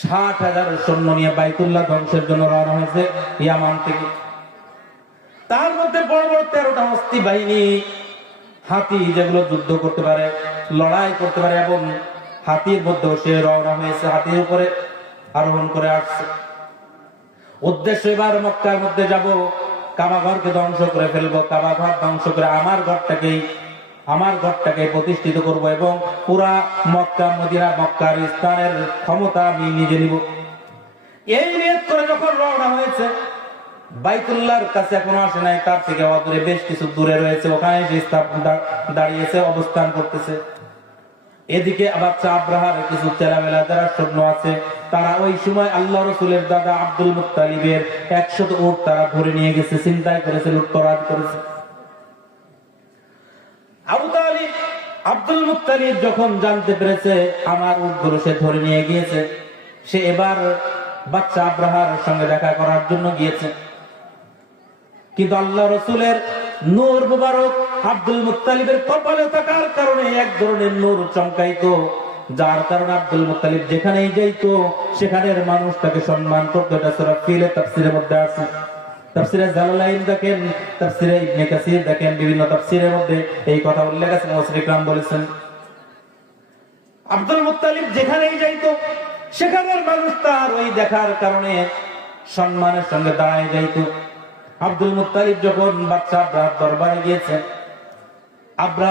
60,000 সৈন্য নিয়ে বাইতুল্লাহ ধ্বংসের জন্য রওনা হয়েছে ইয়ামান থেকে। তার মধ্যে বড় বড় 13টা হস্তি বাহিনী, হাতি যেগুলো যুদ্ধ করতে পারে, লড়াই করতে পারে, এবং হাতির মধ্যেও সে রওনা হয়েছে, হাতির উপরে আরোহণ করে আসছে। উদ্দেশ্য এবার মক্কার মধ্যে যাব, কাবা ঘরকে ধ্বংস করে ফেলবো, কাবা ঘর ধ্বংস করে আমার ঘরটাকে প্রতিষ্ঠিত করব, এবং পুরা মক্কা মদিনা মক্কার স্থানের ক্ষমতা আমি নিজে নিব। এই নিয়ত করে যখন রওনা হয়েছে, বাইতুল্লাহর কাছে এখনো আসে নাই, তার থেকে অদূরে বেশ কিছু দূরে রয়েছে, ওখানে সে দাঁড়িয়েছে, অবস্থান করতেছে। এদিকে বাচ্চা আব্রাহার কিছু চেলামেলা যারা সৈন্য আছে, তারা ওই সময় আল্লাহ রসুলের দাদা আব্দুল মুত্তালিবের 100 উট তারা ধরে নিয়ে গেছে, চিন্তায় করেছে, লুটতরাজ করেছে। আবু তালিব আব্দুল মুত্তালিব যখন জানতে পেরেছে আমার উটগুলো সে ধরে নিয়ে গিয়েছে, সে এবার বাচ্চা আব্রাহার সঙ্গে দেখা করার জন্য গিয়েছে। কিন্তু আল্লাহ রসুলের নূর মুবারক আব্দুল মুত্তালিবের কপালে থাকার কারণে এক ধরনের নূর চমকাইতো, যার কারণে আব্দুল মুত্তালিব যেখানেই যাইতো সেখানের মানুষ তাকে সম্মান করতো। এটা সূরা ফিলের তাফসীরের মধ্যে আছে। তাফসীরে জালালাইন দেখেন, তাফসীরে ইবনে কাসির দেখেন, বিভিন্ন তাফসীরের মধ্যে এই কথা উল্লেখ আছে। মুফাসসির کرام বলেছেন আব্দুল মুত্তালিব যেখানেই যাইতো সেখানের মানুষ তার ওই দেখার কারণে সম্মানের সঙ্গে দাঁড়ায় যাইতো। আব্দুল মুত্তালিব যখন বাচ্চা আব্রাহার দরবারে গিয়েছে,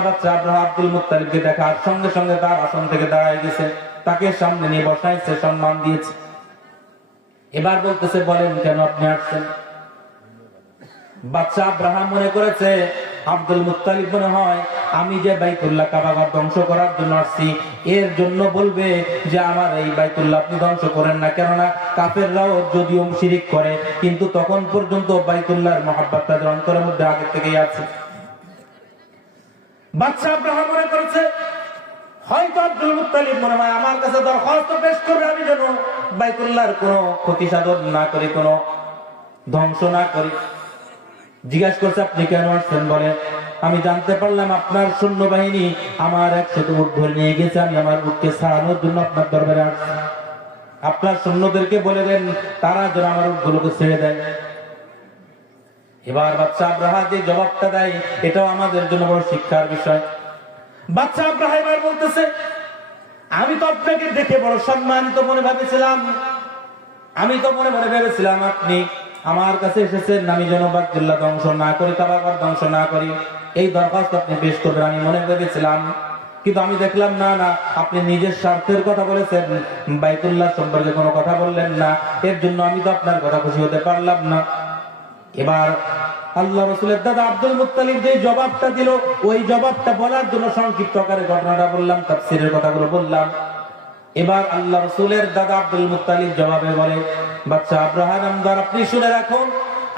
বাচ্চা আব্রাহা আব্দুল মুত্তালিবকে দেখার সঙ্গে সঙ্গে তার আসন থেকে দাঁড়ায় গেছে, তাকে সামনে নিয়ে বসাইছে, সম্মান দিয়েছে। এবার বলতেছে, বলেন কেন আপনি আসছেন? বাচ্চা আব্রাহা মনে করেছে আব্দুল মুত্তালিব মনে হয় আমি যে বাইতুল্লাহ কাবা ঘর ধ্বংস করার জন্য আসছি এর জন্য বলবে যে আমার এই বাইতুল্লাহ আপনি ধ্বংস করেন না, কেননা কাফেররাও যদিও শিরিক করে কিন্তু তখন পর্যন্ত বাইতুল্লাহর মহব্বত তাদের অন্তরের মধ্যে আগে থেকেই আছে। বাচ্চা আব্রাহা মনে করেছে হয়তো আব্দুল মুত্তালিব মনে হয় আমার কাছে দরখাস্ত পেশ করবে আমি যেন বাইতুল্লাহর কোনো ক্ষতি সাধন না করি, কোনো ধ্বংস না করি। জিজ্ঞাসা করছে, আপনি কেন আসছেন? বলে, আমি জানতে পারলাম আপনার সৈন্যবাহিনী আমার 100 উট ধরে নিয়ে গেছে, আমি আমার উটকে ছাড়ানোর জন্য আপনার দরবারে আসছি। আপনার সৈন্যদেরকে বলে দেন তারা যেন আমার উটগুলোকে ছেড়ে দেয়। এবার বাচ্চা আব্রাহা যে জবাবটা দেয় এটাও আমাদের জন্য বড় শিক্ষার বিষয়। বাচ্চা আব্রাহা এবার বলতেছে, আমি তো আপনাকে দেখে বড় সম্মানিত মনে ভেবেছিলাম, আপনি আমার কাছে এসেছেন আমি যেন বাইতুল্লাহ ধ্বংস না করি, কাবা ঘর ধ্বংস না করি, এই দরখাস্ত আপনি পেশ করবেন আমি মনে ভেবেছিলাম। কিন্তু আমি দেখলাম না আপনি নিজের স্বার্থের কথা বলেছেন, বাইতুল্লাহ সম্পর্কে কোনো কথা বললেন না, এর জন্য আমি তো আপনার কথা খুশি হতে পারলাম না। এবার আল্লাহ রসুলের দাদা আব্দুল মুত্তালিব যে জবাবটা দিল ওই জবাবটা বলার জন্য সংক্ষিপ্ত আকারে ঘটনাটা বললাম, তাফসীরের কথাগুলো বললাম। এবার আল্লাহ রসুলের দাদা আব্দুল মুত্তালিব জবাবে বলে, বাচ্চা আব্রাহা নামদার আপনি শুনে রাখুন,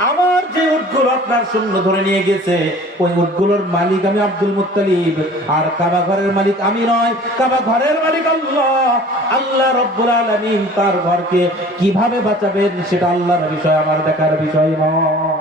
আমার যে উটগুলো আপনার সৈন্য ধরে নিয়ে গেছে ওই উটগুলোর মালিক আমি আব্দুল মুত্তালিব, আর কাবা ঘরের মালিক আমি নয়, কাবা ঘরের মালিক আল্লাহ রব্বুল আলামিন। তার ঘরকে কিভাবে বাঁচাবেন সেটা আল্লাহর বিষয়, আমার দেখার বিষয় নয়।